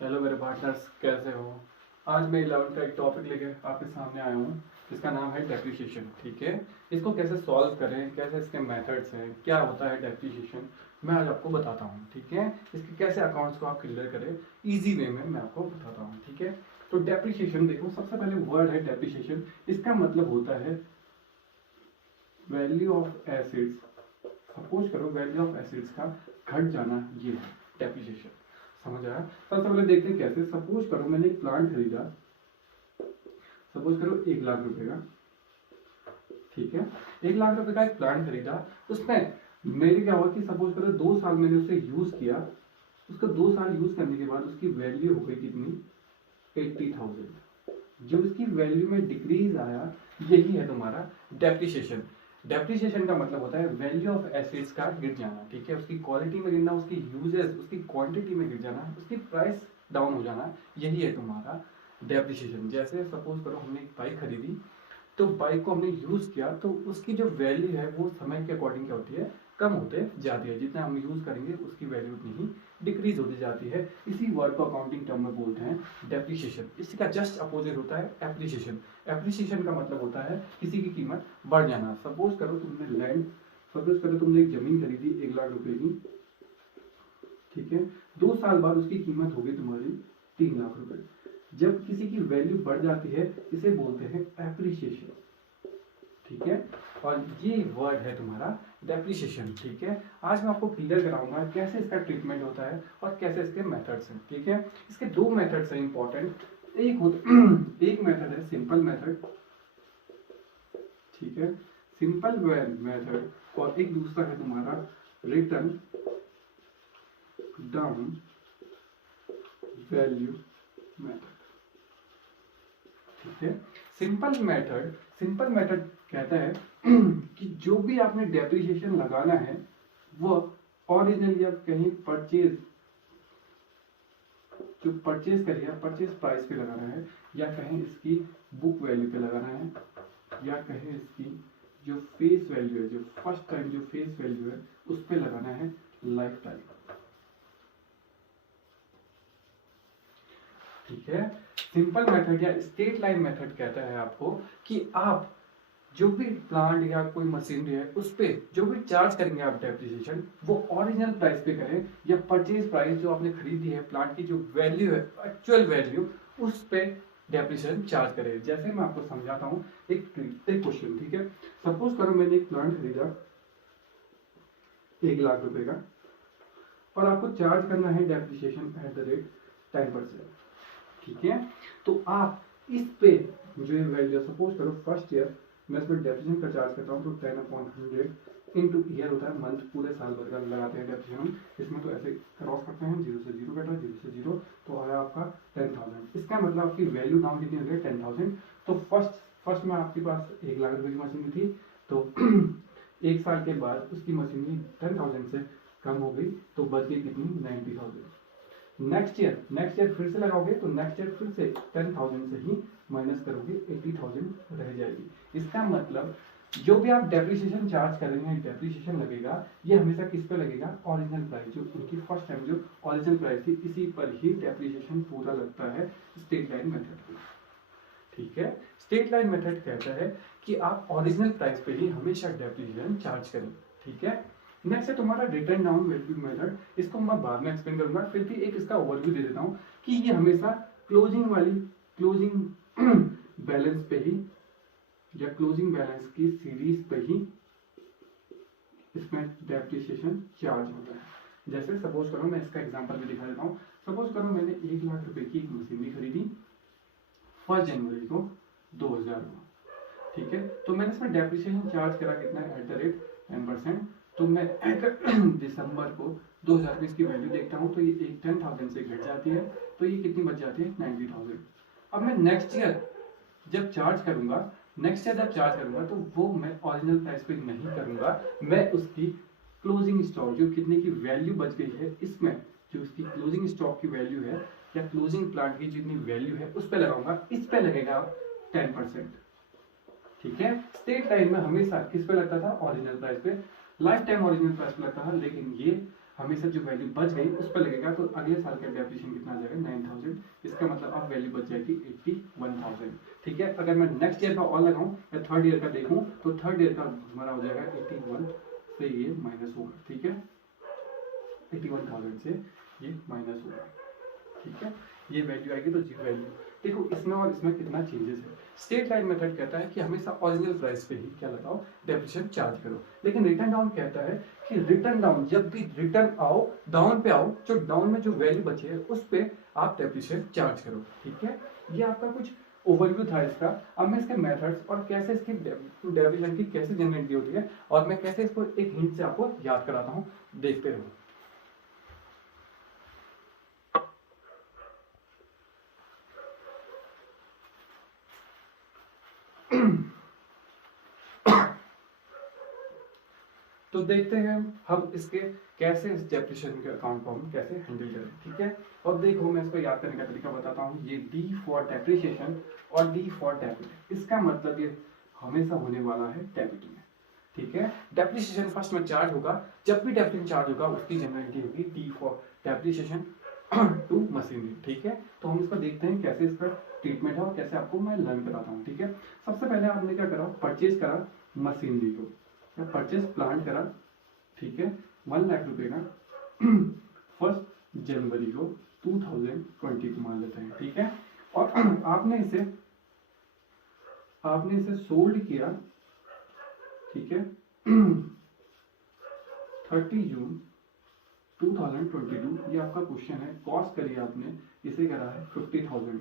Hello मेरे partners, कैसे हो। आज मैं 11th का एक टॉपिक लेके आपके सामने आया हूँ जिसका नाम है डेप्रिसिएशन। ठीक है, इसको कैसे सॉल्व करें, कैसे इसके मेथड्स हैं, क्या होता है डेप्रिसिएशन, मैं आज आपको बताता हूँ। ठीक है, इसके कैसे अकाउंट्स को आप क्लियर करें इजी वे में मैं आपको बताता हूँ। ठीक है, तो डेप्रिसिएशन देखो, सबसे पहले वर्ड है डेप्रिसिएशन। इसका मतलब होता है वैल्यू ऑफ एसिड्स। सपोज करो वैल्यू ऑफ एसिड्स का घट जाना, ये है डेप्रिसिएशन। समझ आया। सबसे पहले देखते हैं कैसे। सपोज करो मैंने एक प्लांट खरीदा, सपोज करो 1 लाख रुपए का। ठीक है, 1 लाख रुपए का एक प्लांट खरीदा। उसमें मेरे क्या हुआ कि सपोज करो 2 साल मैंने उसे यूज किया। उसका 2 साल यूज करने के बाद उसकी वैल्यू हो गई कितनी, 80,000। जो उसकी वैल्यू में डिक्रीज आया, यही है तुम्हारा डेप्रिसिएशन। डेप्रिसिएशन का मतलब होता है वैल्यू ऑफ एसेट्स का गिर जाना। ठीक है, उसकी क्वालिटी में गिरना, उसकी यूजेस, उसकी क्वांटिटी में गिर जाना, उसकी प्राइस डाउन हो जाना, यही है तुम्हारा डेप्रिसिएशन। जैसे सपोज करो हमने एक बाइक खरीदी, तो बाइक को हमने यूज किया तो उसकी जो वैल्यू है वो समय के अकॉर्डिंग क्या होती है, कम होते जाती है। जितना हम यूज करेंगे उसकी वैल्यू उतनी ही डिक्रीज होती जाती है। इसी वर्ड को अकाउंटिंग टर्म में बोलते हैं डेप्रिसिएशन। इसी का जस्ट अपोजिट होता है एप्रिसिएशन। एप्रिसिएशन का मतलब होता है किसी की कीमत बढ़ जाना। सपोज करो तुमने लैंड, सपोज करो तुमने एक जमीन खरीदी 1 लाख रुपए की। ठीक है, 2 साल बाद उसकी कीमत होगी तुम्हारी 3 लाख रुपए। जब किसी की वैल्यू बढ़ जाती है इसे बोलते हैं एप्रिसिएशन। ठीक है, और ये वर्ड है तुम्हारा डेप्रिसिएशन। ठीक है, आज मैं आपको क्लियर कराऊंगा कैसे इसका ट्रीटमेंट होता है और कैसे इसके मेथड्स हैं। ठीक है, इसके दो मेथड्स हैं इंपॉर्टेंट। एक मेथड है सिंपल मेथड। ठीक है, सिंपल मेथड, और एक दूसरा है तुम्हारा रिटर्न डाउन वैल्यू मेथड। ठीक है, सिंपल मेथड कहता है कि जो भी आपने डेप्रिसिएशन लगाना है वो ओरिजिनल या कहीं परचेज, जो परचेज करिए परचेज प्राइस पे लगाना है, या कहीं इसकी बुक वैल्यू पे लगाना है, या कहीं इसकी जो फेस वैल्यू है, जो फर्स्ट टाइम जो फेस वैल्यू है उस पे लगाना है लाइफ टाइम। ठीक है, सिंपल मेथड या स्ट्रेट लाइन मेथड कहता है आपको कि आप जो भी प्लांट या कोई मशीनरी है उस पे जो भी चार्ज करेंगे आप डेप्रिसिएशन, वो ओरिजिनल प्राइस पे करें, या परचेज प्राइस जो आपने खरीदी है प्लांट की जो वैल्यू है, एक्चुअल वैल्यू, उस पे डेप्रिसिएशन चार्ज करें। जैसे मैं आपको समझाता हूँ एक क्वेश्चन। ठीक है, सपोज करो मैंने एक प्लांट खरीदा 1 लाख रुपए का, और आपको चार्ज करना है डेप्रिसिएशन एट द रेट 10%। ठीक है, तो आप इस पे जो वैल्यू, सपोज करो फर्स्ट ईयर मैं इसमें डेप्रिसिएशन का चार्ज करता हूँ तो 10/100 इंटू ईयर होता है मंथ, पूरे साल भर का लगाते हैं डेप्रिसिएशन। इसमें तो ऐसे क्रॉस करते हैं, 0 से 0 कटा, 0 से 0, तो आया आपका 10,000। इसका मतलब आपकी वैल्यू डाउन कितनी हो गई, 10,000। तो फर्स्ट में आपके पास 1 लाख रुपए की मशीनरी थी, तो 1 साल के बाद उसकी मशीनरी 10,000 से कम हो गई, तो बच गई कितनी, 90,000। नेक्स्ट ईयर फिर से लगाओगे तो नेक्स्ट ईयर फिर से 10,000 से ही माइनस करोगे, 80,000 रह जाएगी। इसका मतलब जो भी आप डेप्रिसिएशन चार्ज करेंगे, डेप्रिसिएशन लगेगा, ये हमेशा किस पे लगेगा, ओरिजिनल प्राइस, जो उनकी फर्स्ट टाइम जो ओरिजिनल प्राइस थी इसी पर ही डेप्रिसिएशन पूरा लगता है स्ट्रेट लाइन मेथड में। ठीक है, स्ट्रेट लाइन मेथड कहता है कि आप ओरिजिनल प्राइस पे ही हमेशा डेप्रिसिएशन चार्ज करें। ठीक है, नेक्स्ट है तुम्हारा रिटर्न डाउन वैल्यू मेथड। इसको मैं बाद में एक्सप्लेन करूंगा, फिर भी एक इसका ओवरव्यू दे देता हूँ कि ये हमेशा क्लोजिंग बैलेंस पे ही, या क्लोजिंग बैलेंस की सीरीज पे ही इसमें डेप्रिसिएशन चार्ज होता है। जैसे सपोज करो, मैं इसका एग्जांपल भी दिखा देता हूँ। सपोज करो मैंने 1 लाख रुपए की एक मशीनरी खरीदी 1 जनवरी को 2000 में। ठीक है, तो मैंने इसमें डेप्रिसिएशन चार्ज करा कितना, एट द रेट 10%। तो मैं दिसंबर को 2020 की वैल्यू देखता हूँ तो ये 10,000 से घट जाती है, तो ये कितनी बच जाती है, 90,000। अब मैं नेक्स्ट ईयर जब चार्ज करूंगा तो वो मैं ओरिजिनल प्राइस पे नहीं करूंगा, मैं उसकी क्लोजिंग स्टॉक जो कितने की वैल्यू बच गई है इसमें, जो उसकी क्लोजिंग स्टॉक की वैल्यू है या क्लोजिंग प्लांट की जितनी वैल्यू है उस पे लगाऊंगा, इस पे लगेगा 10%। ठीक है, स्ट्रेट लाइन में हमेशा किस पे लगता था, ओरिजिनल प्राइस पे, लाइफ टाइम ओरिजिनल प्राइस पे लगता था। लेकिन ये हमेशा जो वैल्यू बच गई उस पर लगेगा, तो अगले साल का डेप्रिसिएशन कितना आ जाएगा 9000। इसका मतलब अब वैल्यू बच जाएगी 81000। ठीक है, अगर मैं नेक्स्ट ईयर का और लगाऊं या थर्ड ईयर का देखूं तो थर्ड ईयर का हमारा हो जाएगा 81 से ये माइनस होगा। ठीक है, 81,000 से ये माइनस होगा। ठीक है, ये वैल्यू आएगी तो जी वैल्यू। देखो इसमें और इसमें कितना चेंजेस है। स्टेट लाइन मेथड कहता है कि हमेशा ओरिजिनल प्राइस पे ही क्या लगाओ, डेप्रिसिएशन चार्ज करो। लेकिन रिटर्न डाउन कहता है कि रिटर्न डाउन, जब भी रिटर्न आओ डाउन पे आओ, जो डाउन में जो वैल्यू बची है उस पे आप डेप्रिसिएशन चार्ज करो। ठीक है, ये आपका कुछ ओवरव्यू था इसका। अब मैं इसके मेथड्स और कैसे इसकी डेप्रिसिएशन की कैसे जनरेट की होती है और मैं कैसे इसको एक हिंट से आपको याद कराता हूँ, देखते रहो। तो देखते हैं हम इसके कैसे इस डेप्रिसिएशन के अकाउंट को हम कैसे हैंडल करें। ठीक है, और देखो मैं इसको याद करने का तरीका बताता हूँ। ये डी फॉर डेप्रिसिएशन और डी फॉर डेबिट, इसका मतलब ये हमेशा होने वाला है डेबिट में। ठीक है, डेप्रिसिएशन फर्स्ट में चार्ज होगा, जब भी डेप्रिसिएशन चार्ज होगा उसकी जनरलिटी होगी D for depreciation to machinery. ठीक है, तो हम इसको देखते हैं कैसे इसका ट्रीटमेंट है और कैसे आपको मैं लर्न कराता हूँ। ठीक है, सबसे पहले आपने क्या करा, परचेज करा मशीनरी को, परचेज प्लांट करा। ठीक है, 1 लाख रुपए का 1 जनवरी को 2020 को मान लेते हैं। ठीक है, और आपने इसे सोल्ड किया। ठीक है, 30 जून 2022, ये आपका क्वेश्चन है। कॉस्ट करिए आपने, इसे करा है 50,000।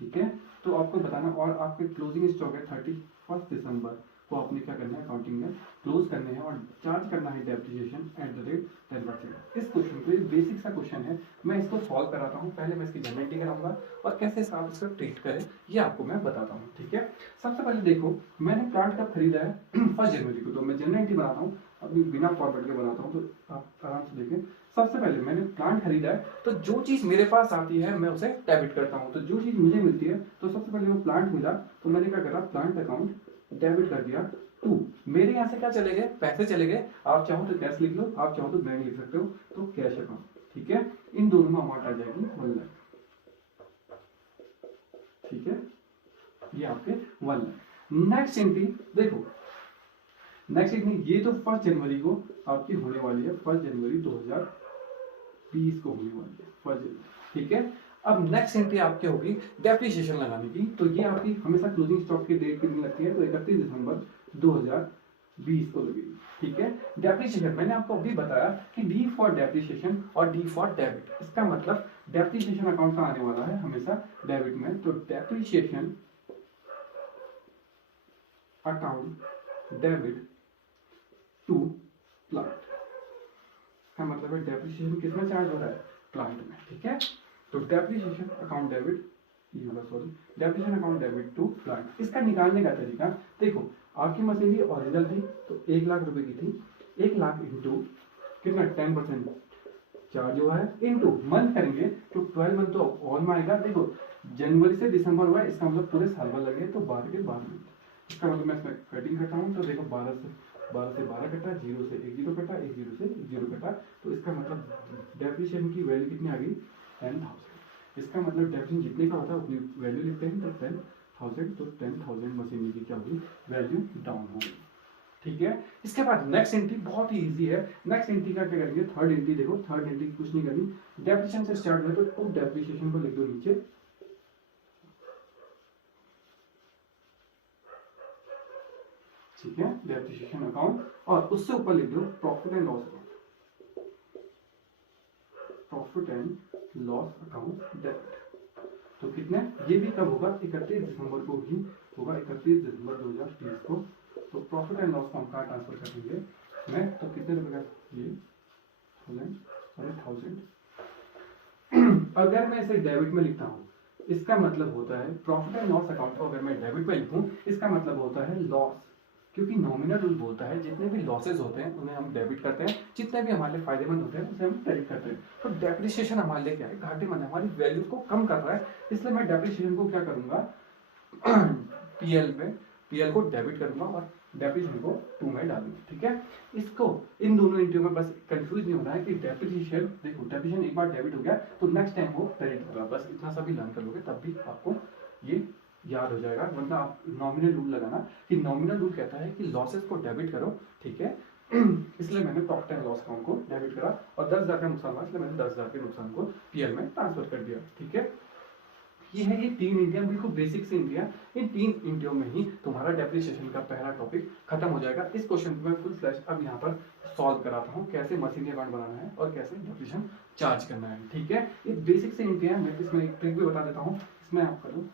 ठीक है, तो आपको बताना, और आपके क्लोजिंग स्टॉक है 31 दिसंबर को आपने क्या करना है, अकाउंटिंग में क्लोज करने हैं और चार्ज करना है डेप्रिसिएशन एट द रेट 10%। इस क्वेश्चन को, एक बेसिक सा क्वेश्चन है, मैं इसको सॉल्व कराता हूँ। पहले मैं इसकी जनरेटिंग कराऊंगा और कैसे आप इसको ट्रीट करें ये आपको मैं बताता हूँ। ठीक है, सबसे पहले देखो मैंने प्लांट कब खरीदा है 1 जनवरी को, तो मैं जनरेटिव बनाता हूँ, अभी बिना फॉरवर्ड के बनाता हूँ तो आप आराम से देखें। सबसे पहले मैंने प्लांट खरीदा है, तो जो चीज मेरे पास आती है मैं उसे डेबिट करता हूँ। तो जो चीज मुझे मिलती है, तो सबसे पहले वो प्लांट मिला तो मैंने क्या करा, प्लांट अकाउंट डेबिट कर दिया टू। मेरे यहाँ से क्या चले गए, पैसे चले गए। आप चाहो तो कैश लिख लो, आप चाहो तो बैंक लिख सकते हो, तो कैश अकाउंट। ठीक है, इन दोनों में अमाउंट आ जाएगी 1 लाख। ठीक है, ये आपके 1 लाख। नेक्स्ट एंट्री देखो, नेक्स्ट एंट्री ये तो 1 जनवरी को आपकी होने वाली है, 1 जनवरी 2020 को होने वाली है 1 जनवरी। ठीक है, अब नेक्स्ट एंट्री आपकी होगी डेप्रिसिएशन लगाने की। तो ये आपकी हमेशा क्लोजिंग स्टॉक की डेट कितनी लगती है, तो 31 दिसंबर 2020 को लगेगी। ठीक है, डेप्रिसिएशन मैंने आपको अभी बताया कि डी फॉर डेप्रिसिएशन और डी फॉर डेबिट, इसका मतलब डेप्रिसिएशन अकाउंट का आने वाला है हमेशा डेबिट में। तो depreciation account debit to plant, इसका मतलब है डेप्रिसिएशन किसमें चार्ज हो रहा है, प्लांट में। ठीक है, तो डेप्रिसिएशन अकाउंट डेबिट, ये होगा sorry, depreciation account debit to plant. इसका निकालने का तरीका देखो, आपकी मशीनरी ओरिजिनल थी तो 1 लाख रुपए की थी, 1 लाख इंटू कितना 10% चार्ज हुआ है, इंटू मंथ करेंगे तो 12 मंथ तो और में आएगा। देखो जनवरी से दिसंबर हुआ है, इसका मतलब पूरे साल भर लगे तो 12 के 12 मंथ। इसका मतलब मैं इसमें कटिंग करता हूँ, तो देखो 12 से 12 कटा, 0 से 1 0 कटा, 1 0 से 0 कटा, तो इसका मतलब डेप्रिसिएशन की वैल्यू कितनी आ गई 10,000। इसका मतलब डेप्रिसिएशन जितने का होता है उतनी वैल्यू लिखते हैं, तो 10,000, तो 10,000 मशीनरी की क्या होगी, वैल्यू डाउन होगी। ठीक है, इसके बाद नेक्स्ट एंट्री बहुत ही इजी है। नेक्स्ट एंट्री का क्या करेंगे, थर्ड एंट्री देखो, थर्ड एंट्री कुछ नहीं करनी, डेप्रिसिएशन से स्टार्ट है तो टू डेप्रिसिएशन को लिख दो नीचे। ठीक है, डेप्रिसिएशन अकाउंट, और उससे ऊपर लिख दो profit and loss account, profit and loss account debit. तो कितने, ये भी कब होगा, 31 दिसंबर को ही होगा, 31 दिसंबर 2020 को। तो प्रॉफिट एंड लॉस को हम कहाँ ट्रांसफर करेंगे मैं, तो कितने रुपए का, ये 1000। अगर मैं इसे डेबिट में लिखता हूँ, इसका मतलब होता है प्रॉफिट एंड लॉस अकाउंट को अगर मैं डेबिट में लिखूं, इसका मतलब होता है लॉस, क्योंकि नॉमिनल रूल बोलता है जितने भी लॉसेज होते हैं उन्हें हम डेबिट करते हैं, जितने भी हमारे लिए फायदेमंद होते हैं उसे हम क्रेडिट करते हैं। तो डेप्रिसिएशन हमारे लिए क्या है, घाटेमंद है, हमारी वैल्यू को कम कर रहा है, इसलिए मैं डेप्रिसिएशन को क्या करूंगा पीएल को डेबिट करूंगा और डेप्रिसिएशन को 2 में डालूंगा, ठीक है। इसको इन दोनों एंट्रियों में बस कंफ्यूज नहीं होना है कि डेप्रिसिएशन, देखो डेप्रिसिएशन एक बार डेबिट हो गया तो नेक्स्ट टाइम वो क्रेडिट होगा, बस इतना सा भी लर्न कर लोगे तब भी आपको ये याद हो जाएगा। वरना आप नॉमिनल रूल लगाना कि नॉमिनल रूल कहता है कि लॉसेस को डेबिट करो, ठीक है। इसलिए मैंने प्रॉफिट एंड लॉस अकाउंट को डेबिट करा और 10,000 का नुकसान हुआ इसलिए मैंने 10,000 के नुकसान को पीएल में ट्रांसफर कर दिया, ठीक है। ये है ये 3 इंडिया बिल्कुल बेसिक से इंडिया। इन 3 इंडियों में ही तुम्हारा डेप्रिसिएशन का पहला टॉपिक खत्म हो जाएगा। इस क्वेश्चन को मैं फुल फ्लैश अब यहाँ पर सॉल्व कराता हूँ, कैसे मशीनरी अकाउंट बनाना है और कैसे डेप्रिसिएशन चार्ज करना है, ठीक है। ये बेसिक से इंडिया है। मैं इसमें एक ट्रिक भी बता देता हूँ, इसमें आप करो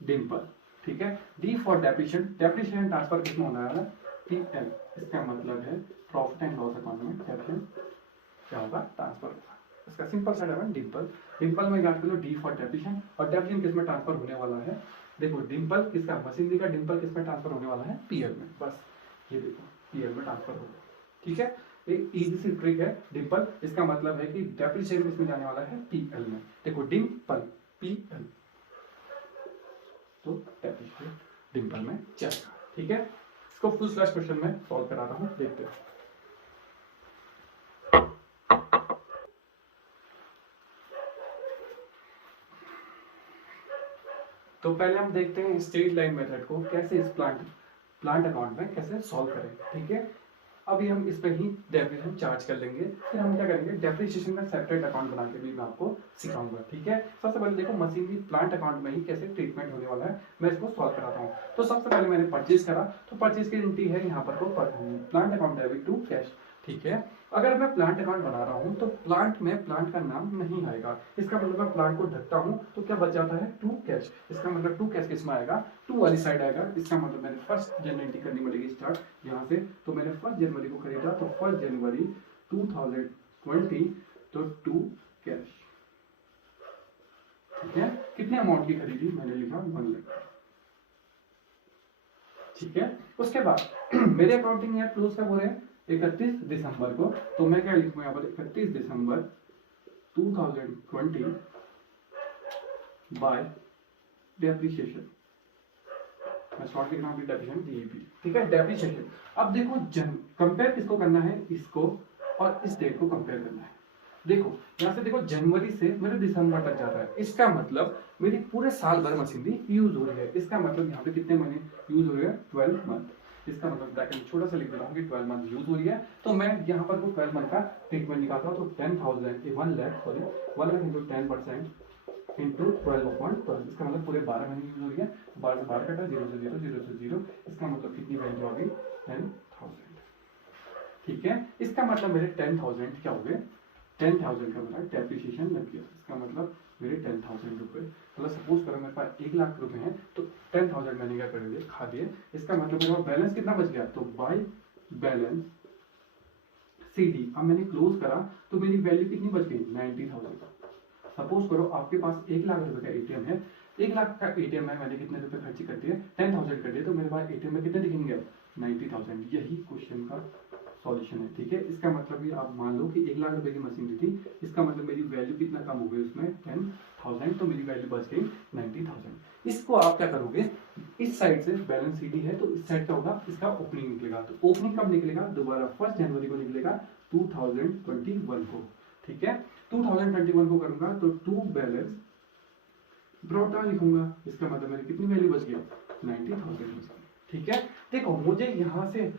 डिम्पल, ठीक है। D for depreciation, depreciation transfer किसमें होना है, पीएल। इसका मतलब है प्रॉफिट एंड लॉस अकाउंट में डेप्रिसिएशन क्या होगा, ट्रांसफर होगा। इसका सिंपल सा है डिम्पल। डिम्पल में याद कर लो डी फॉर डेप्रिसिएशन और डेप्रिसिएशन किसमें ट्रांसफर होने वाला है, देखो डिम्पल किसका, मशीनरी का डिम्पल किसमें ट्रांसफर होने वाला है, पीएल में। बस ये देखो पीएल में ट्रांसफर होगा, ठीक है। एक इजी सी ट्रिक है डिम्पल। इसका मतलब है कि डेप्रिसिएशन किसमें जाने वाला है, पीएल में। देखो डिम्पल पीएल तो डेप्रिसिएशन डिम्पल में जाएगा, ठीक है। इसको फुल स्लैश क्वेश्चन में सॉल्व करा रहा हूं, देखते हैं। तो पहले हम देखते हैं स्ट्रेट लाइन मेथड को कैसे इस प्लांट अकाउंट में कैसे सॉल्व करें, ठीक है। अभी हम इस पे ही डेप्रिसिएशन चार्ज कर लेंगे, फिर हम क्या करेंगे डेप्रिसिएशन का सेपरेट अकाउंट बना के भी मैं आपको सिखाऊंगा, ठीक है। सबसे पहले देखो मशीनरी प्लांट अकाउंट में ही कैसे ट्रीटमेंट होने वाला है, मैं इसको सॉल्व कराता हूँ। तो सबसे पहले मैंने परचेज करा, तो परचेज की एंट्री है यहाँ पर plant account debit to cash, ठीक है। अगर मैं प्लांट अकाउंट बना रहा हूँ तो प्लांट में प्लांट का नाम नहीं आएगा, इसका मतलब मैं प्लांट को ढकता हूँ तो क्या बच जाता है, टू कैश। इसका मतलब टू कैश किसमें आएगा, टू वाली साइड आएगा। इसका मतलब मैंने 1 जनवरी करनी पड़ेगी स्टार्ट यहाँ से, तो मैंने 1 जनवरी को खरीदा तो 1 जनवरी 2020 तो टू कैश, ठीक है। कितने अमाउंट की खरीदी, मैंने लिखा 1 लाख, ठीक है। उसके बाद मेरे अकाउंटिंग ईयर क्लोज कब हो रहे हैं, 31 दिसंबर को, तो मैं क्या लिखूंगा यहाँ पर 31 दिसंबर 2020 बाय डेप्रिसिएशन, मैं शॉर्ट लिख रहा हूँ डेप्रिसिएशन डीईपी, ठीक है। डेप्रिसिएशन अब देखो कंपेयर किसको करना है, इसको और इस डेट को कंपेयर करना है। देखो यहाँ से देखो जनवरी से मेरे दिसंबर तक जा रहा है, इसका मतलब मेरी पूरे साल भर मशीनरी यूज हो रही है। इसका मतलब यहाँ पे कितने महीने यूज हो रहे हैं, 12 मंथ। इसका मतलब ब्रैकेट छोटा सा लिख दे रहा हूँ कि 12 मंथ यूज हो रही है, तो मैं यहाँ पर वो 12 मंथ का ट्रीटमेंट निकालता हूँ। तो 10,000 1 लाख इंटू 10% इंटू 12/12, इसका मतलब पूरे 12 महीने यूज हो रही है। 12 से 12 कटा, 0 से 0, 0 से 0, इसका मतलब कितनी वैल्यू आ गई, 10,000, ठीक है। इसका मतलब मेरे 10,000 क्या हो गए, 10,000 का मेरा डेप्रिसिएशन लग गया। इसका मतलब मेरे 10,000 रुपए, मतलब सपोज करो मेरे पास 1 लाख रुपए हैं तो 10,000 मैंने क्या कर दिया, खा दिए। इसका मतलब मेरा बैलेंस कितना बच गया, तो बाय बैलेंस सीडी। अब मैंने क्लोज करा तो मेरी वैल्यू कितनी बच गई, 90,000। सपोज करो आपके पास 1 लाख रुपए का एटीएम है, 1 लाख का एटीएम है, मैंने कितने रुपए खर्च कर दिए, 10,000 कर दिए, तो मेरे पास एटीएम में कितने दिखेंगे, 90,000। यही क्वेश्चन का सॉल्यूशन है, ठीक है। इसका मतलब ये आप मान लो कि 1 लाख रुपए की मशीन थी, इसका मतलब मेरी वैल्यू कितना कम हो गई उसमें, 10,000, तो मेरी वैल्यू बच गई 90,000। इसको आप क्या करोगे, इस साइड से बैलेंस सीडी है तो इस साइड का होगा, इसका ओपनिंग निकलेगा। तो ओपनिंग कब निकलेगा, दोबारा 1 जनवरी को निकलेगा 2021 को, ठीक है। 2021 को करूंगा तो टू बैलेंस ब्रॉट डाउन लिखूंगा, इसका मतलब मेरी कितनी वैल्यू बच गई, 90,000, ठीक है। देखो मुझे यहाँ से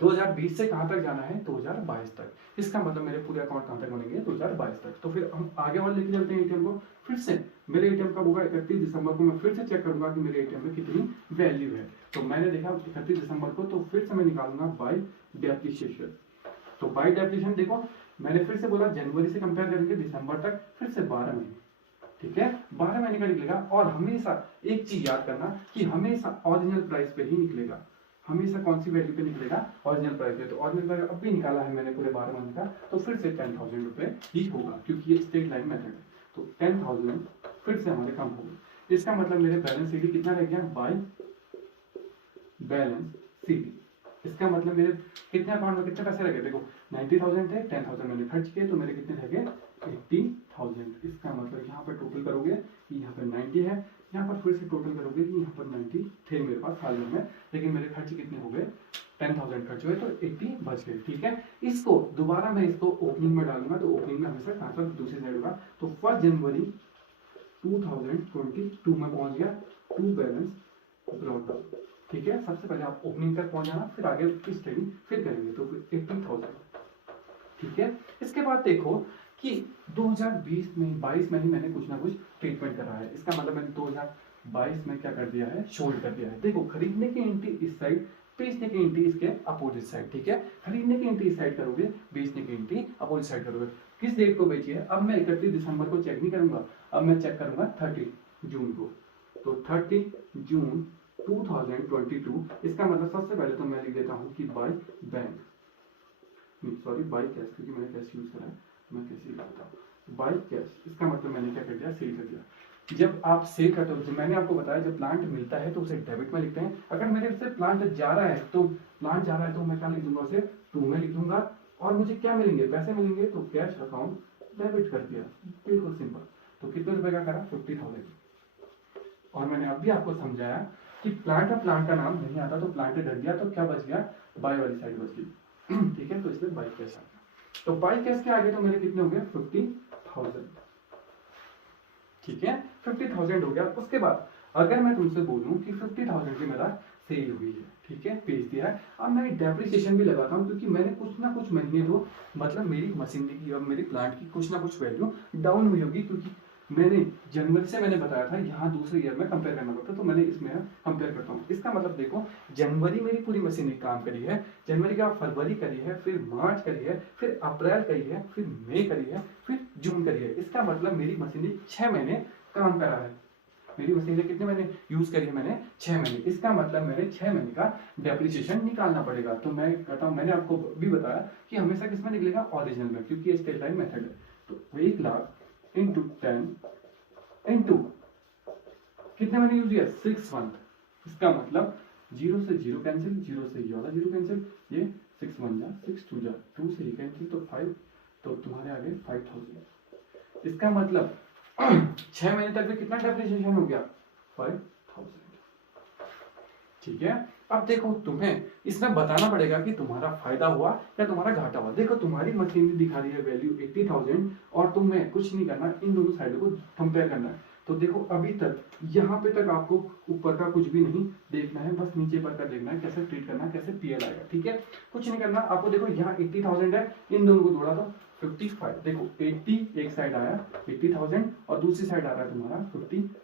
2020 से कहां तक जाना है, 2022 तक। इसका मतलब मेरे पूरे अकाउंट कहां तक बनेंगे, 2022 तक। तो फिर हम आगे वाले लेके चलते हैं एटीएम को। फिर से मेरे एटीएम कब होगा, 31 दिसंबर को मैं फिर से चेक करूंगा कि मेरे एटीएम में कितनी वैल्यू है। तो मैंने देखा 31 दिसंबर को, तो फिर से मैं निकालूंगा बाय डेप्रिसिएशन। तो बाय डेप्रिसिएशन देखो मैंने फिर से बोला जनवरी से कंपेयर करेंगे दिसंबर तक, फिर से 12 महीने, ठीक है। 12 महीने का निकलेगा। और हमेशा एक चीज याद करना कि हमेशा ओरिजिनल प्राइस पे ही निकलेगा, हमेशा कौन सी वैल्यू पे निकलेगा, ओरिजिनल प्राइस पे। तो ओरिजिनल प्राइस अब भी निकाला है मैंने पूरे 12 महीने का, तो फिर से 10,000 रुपए ही होगा, क्योंकि ये स्ट्रेट लाइन मेथड है। तो 10,000 फिर से हमारे कम हो गए। इसका मतलब मेरे बैलेंस सीडी कितना रह गया, बाय बैलेंस सीडी। इसका मतलब मेरे कितने अकाउंट में कितने पैसे रह गए, देखो 90,000 थे, 10,000 मैंने खर्च किए, तो मेरे कितने रह गए, 80,000। इसका मतलब यहाँ पर टोटल करोगे कि यहाँ पर 90 है, यहाँ पर फिर से टोटल करोगे कि यहाँ पर 90 थे मेरे पास साल भर में, लेकिन मेरे खर्च कितने हो गए, 10,000 खर्च हुए, तो 80 बच गए। ठीक है, इसको दोबारा मैं इसको ओपनिंग में डालूंगा, तो ओपनिंग में हमेशा ट्रांसफर दूसरी साइड होगा। तो 1 जनवरी 2022 में पहुंच गया टू बैलेंस ब्रॉट डाउन। ठीक है, सबसे पहले आप ओपनिंग तक पहुंच जाना, फिर आगे की स्टडी फिर करेंगे, तो फिर 80,000। ठीक है, इसके बाद देखो कि 2020 में 22 में ही मैंने कुछ ना कुछ ट्रीटमेंट करा है। इसका मतलब मैंने 2022 में क्या कर दिया है, शोल्ड कर दिया है। देखो, खरीदने की एंट्री इस साइड, बेचने की एंट्री इसके अपोजिट साइड। ठीक है, खरीदने की एंट्री इस साइड करोगे, बेचने की एंट्री अपोजिट साइड करोगे। किस डेट को बेची है, अब मैं 31 दिसंबर को चेक नहीं करूंगा, अब मैं चेक करूंगा 30 जून को। तो 30 जून 2022, इसका मतलब सबसे पहले तो मैं लिख देता हूँ कि by bank, sorry by cash, क्योंकि मैंने कैश यूज करा है, मैं कैसे लिखता हूँ बाय कैश। इसका मतलब मैंने क्या कर दिया, सेल कर दिया। जब आप सेल करते हो, मैंने आपको बताया जब प्लांट मिलता है तो उसे डेबिट में लिखते हैं। अगर मेरे से प्लांट जा रहा है तो मैं क्या लिख दूंगा, उसे टू में लिख दूंगा, और मुझे क्या मिलेंगे, पैसे मिलेंगे, तो कैश अकाउंट डेबिट कर दिया, बिल्कुल सिंपल। तो कितने रुपए का करा, 50,000। और मैंने अभी आपको समझाया कि प्लांट और प्लांट का नाम नहीं आता, तो प्लांट डर गया, तो क्या बच गया, बाय वाली साइड बच गई। ठीक है, तो इसमें बाय कैश आ गया। तो बाय कैश के आगे तो मेरे कितने हो गए, 50,000। ठीक है, 50,000 हो गया। उसके बाद अगर मैं तुमसे बोलूं कि 50,000 की मेरा सेल हुई है, ठीक है, बेच दिया है, अब मैं डेप्रिसिएशन भी लगाता हूं, क्योंकि मैंने कुछ ना कुछ महीने तो मतलब मेरी मशीनरी की और मेरी प्लांट की कुछ ना कुछ वैल्यू डाउन हुई होगी, क्योंकि मैंने जनवरी से मैंने बताया था यहाँ दूसरे ईयर में कंपेयर करना पड़ता, तो मैंने इसमें कंपेयर करता हूँ। इसका मतलब देखो, जनवरी मेरी पूरी मशीनरी काम करी है, जनवरी के बाद फरवरी करी है, फिर मार्च करी है, फिर अप्रैल करी है, फिर मई करी है, फिर जून करी है। इसका मतलब मेरी मशीनरी 6 महीने काम करा है। मेरी मशीनरी कितने महीने यूज करी है, मैंने 6 महीने। इसका मतलब मैंने 6 महीने का डेप्रिसिएशन निकालना पड़ेगा। तो मैं कहता हूँ, मैंने आपको भी बताया कि हमेशा किसमें निकलेगा, ओरिजिनल में, क्योंकि ये स्ट्रेट लाइन मेथड है। तो 1 लाख इंटू 10 इंटू कितने महीने यूज किया, 6 मंथ। इसका मतलब 0 से 0 कैंसिल, 0 से ये वाला 0 कैंसिल, ये 6 1 जा 6 2 जा 2 से ही कैंसिल, तो 5, तो तुम्हारे आगे 5,000। इसका मतलब 6 महीने तक में कितना डेप्रिसिएशन हो गया, 5,000। ठीक है, अब देखो तुम्हें इसमें बताना पड़ेगा कि तुम्हारा फायदा हुआ या तुम्हारा घाटा हुआ। देखो, तुम्हारी मशीनरी दिखा रही है वैल्यू 80,000, और तुम्हें कुछ नहीं करना, इन दोनों साइडों को कंपेयर करना है। तो देखो, अभी तक यहाँ पे तक आपको ऊपर का कुछ भी नहीं देखना है, बस नीचे पर का देखना है, कैसे ट्रीट करना है, कैसे पीएल आएगा। ठीक है, कुछ नहीं करना आपको। देखो, यहाँ 80,000 है, इन दोनों को जोड़ा तो 55। देखो 80 एक साइड आया 80,000, और दूसरी साइड आ रहा है तुम्हारा 55,000।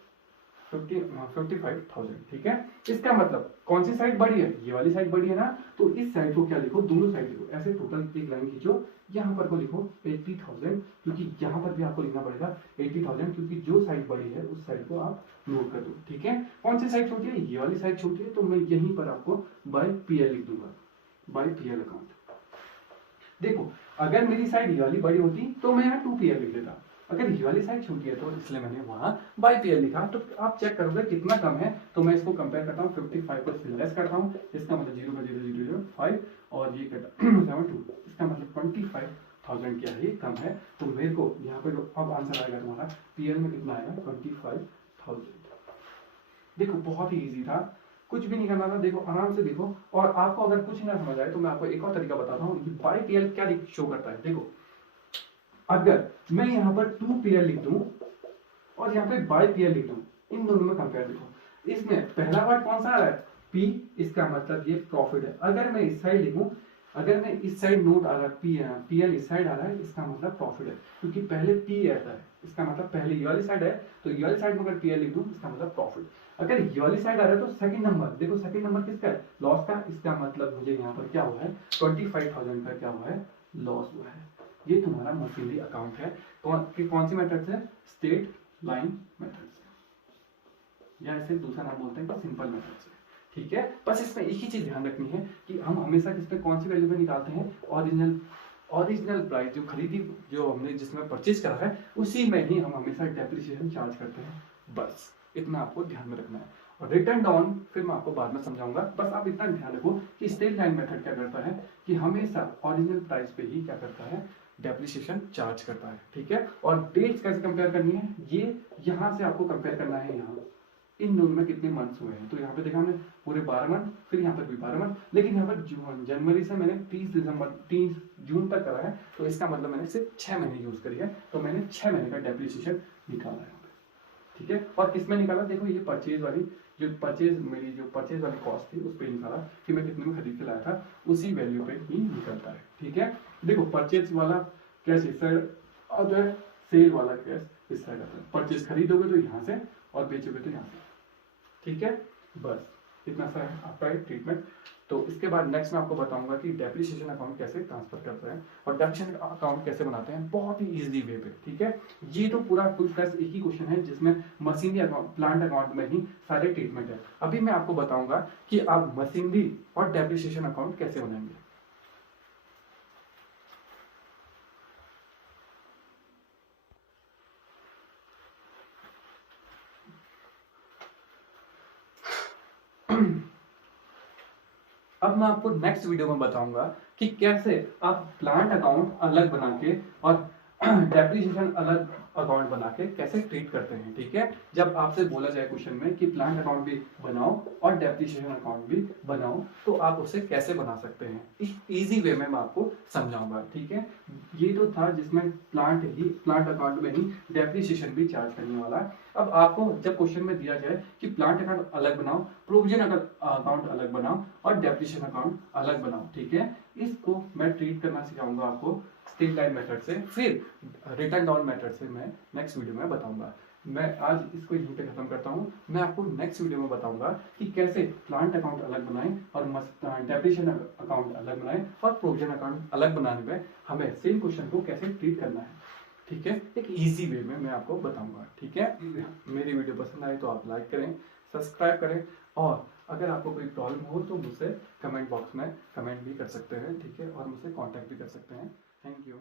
ठीक है, इसका मतलब कौन सी साइड बड़ी है, ये वाली साइड बड़ी है ना, तो इस साइड को क्या लिखो, दोनों साइड लिखो, ऐसे टोटल एक लाइन खींचो, यहाँ पर को लिखो 80,000, क्योंकि यहाँ पर भी आपको लिखना पड़ेगा 80,000, क्योंकि जो साइड बड़ी है उस साइड को आप नोट कर दो। ठीक है, कौन सी साइड छोटी है, ये वाली साइड छोटी है, तो मैं यहीं पर आपको बाय पीएल लिख दूंगा, बाय पीएल अकाउंट। देखो, अगर मेरी साइड ये वाली बड़ी होती तो मैं यहाँ 2 पीएल लिख देता, अगर ये वाली साइड छोटी है तो इसलिए मैंने वहां बाय पीएल लिखा। तो आप चेक करोगे कितना कम है, तो मैं इसको कंपेयर करता हूँ, 55 को इससे लेस करता हूँ, इसका मतलब 0.0005, और ये 72, इसका मतलब 25,000 क्या है, ये कम है। तो मेरे को यहाँ पे अब आंसर आएगा तुम्हारा पीएल में कितना आएगा, 25,000। देखो, बहुत ही ईजी था, कुछ भी नहीं करना था। देखो, आराम से देखो, और आपको अगर कुछ ना समझ आए तो मैं आपको एक और तरीका बताता हूँ कि बाय पीएल क्या शो करता है। देखो, अगर मैं यहाँ पर 2 पीएल लिख दूं और यहाँ पे बाय पीएल लिख दूं, इन दोनों में कंपेयर देखो, इसमें पहला वर्ड कौन सा आ रहा है, पी, इसका मतलब ये प्रॉफिट है। अगर मैं इस साइड लिखूं, अगर मैं इस साइड नोट आ रहा है, पीएल इस साइड आ रहा है, इसका मतलब प्रॉफिट है, क्योंकि पहले पी आता है, इसका मतलब पहले ये वाली साइड है, तो ये वाली साइड में अगर पीएल लिख दूं, इसका मतलब प्रॉफिट। अगर ये वाली साइड आ रहा है तो सेकंड नंबर, देखो सेकंड नंबर किसका है, लॉस का, इसका मतलब मुझे यहाँ पर क्या हुआ है, 25,000 का क्या हुआ है, लॉस हुआ है। ये तुम्हारा मशीनरी अकाउंट है। कौन सी मेथड से, स्ट्रेट लाइन मेथड से, या इसे दूसरा नाम बोलते हैं सिंपल मेथड से। ठीक है, बस इसमें एक ही चीज ध्यान रखनी है कि हम हमेशा किसमें कौन सी वैल्यू पे निकालते हैं, ओरिजिनल प्राइस, जो खरीदी, जो हमने जिसमें परचेज करा है, उसी में ही हम हमेशा डेप्रिसिएशन चार्ज करते हैं। बस इतना आपको ध्यान में रखना है, और रिटर्न डाउन फिर मैं आपको बाद में समझाऊंगा। बस आप इतना ध्यान रखो कि स्ट्रेट लाइन मेथड क्या करता है कि हमेशा ओरिजिनल प्राइस पे ही क्या करता है, डेप्रिसिएशन चार्ज करता है। ठीक है, और डेट्स कैसे कंपेयर करनी है, ये यहाँ से आपको कंपेयर करना है, यहाँ इन दोनों में कितने मंथ्स हुए हैं। तो यहाँ पे देखा हमने पूरे 12 मंथ, फिर यहाँ पर भी 12 मंथ, लेकिन यहाँ पर जनवरी से मैंने 30 जून तक करा है, तो इसका मतलब मैंने सिर्फ 6 महीने यूज करी है, तो मैंने 6 महीने का डेप्रिसिएशन निकाला है। ठीक है, और किसमें निकाला, देखो ये परचेज वाली मेरी जो परचेज वाली कॉस्ट थी उस पर निकाला कि मैं कितने में खरीद के लाया था, उसी वैल्यू पे ही निकलता है। ठीक है, देखो परचेज वाला कैश इस साइड और जो है सेल वाला कैश इस साइड आता है। परचेज खरीदोगे तो यहाँ से और बेचोगे तो यहाँ से। ठीक है, बस इतना सा है आपका एक ट्रीटमेंट। तो इसके बाद नेक्स्ट मैं आपको बताऊंगा कि डेप्रिसिएशन अकाउंट कैसे ट्रांसफर करते हैं और डेप्रिसिएशन अकाउंट कैसे बनाते हैं बहुत ही इजी वे पे। ठीक है, ये तो पूरा फुल फ्लैश एक ही क्वेश्चन है जिसमें मशीनरी अकाउंट प्लांट अकाउंट में ही सारे ट्रीटमेंट है। अभी मैं आपको बताऊंगा कि आप मशीनरी और डेप्रिसिएशन अकाउंट कैसे बनाएंगे। अब मैं आपको नेक्स्ट वीडियो में बताऊंगा कि कैसे आप प्लांट अकाउंट अलग बना के और डेप्रिसिएशन अलग अकाउंट बना के कैसे ट्रीट करते हैं। ठीक है, जब आपसे बोला जाए क्वेश्चन में कि प्लांट अकाउंट भी बनाओ और डेप्रिसिएशन अकाउंट भी बनाओ, तो आप उसे कैसे बना सकते हैं, इस इजी वे में मैं आपको समझाऊंगा। ठीक है, ये तो था जिसमें प्लांट अकाउंट में ही डेप्रिसिएशन भी चार्ज करने वाला है। अब आपको जब क्वेश्चन में दिया जाए कि प्लांट अकाउंट अलग बनाओ, प्रोविजन अकाउंट अलग बनाओ और डेप्रिसिएशन अकाउंट अलग बनाओ, ठीक है, इसको मैं ट्रीट करना सिखाऊंगा आपको स्ट्रेट लाइन मेथड से, फिर रिटर्न डाउन मेथड से मैं नेक्स्ट वीडियो में बताऊंगा। मैं आज इसको यहीं पे खत्म करता हूँ। मैं आपको नेक्स्ट वीडियो में बताऊंगा कि कैसे प्लांट अकाउंट अलग बनाएं और डेप्रिसिएशन अकाउंट अलग बनाएं और प्रोविजन अकाउंट अलग बनाने में हमें सेम क्वेश्चन को कैसे ट्रीट करना है। ठीक है, एक इजी वे में मैं आपको बताऊंगा। ठीक है, मेरी वीडियो पसंद आए तो आप लाइक करें, सब्सक्राइब करें, और अगर आपको कोई प्रॉब्लम हो तो मुझसे कमेंट बॉक्स में कमेंट भी कर सकते हैं। ठीक है, और मुझसे कांटेक्ट भी कर सकते हैं। Thank you.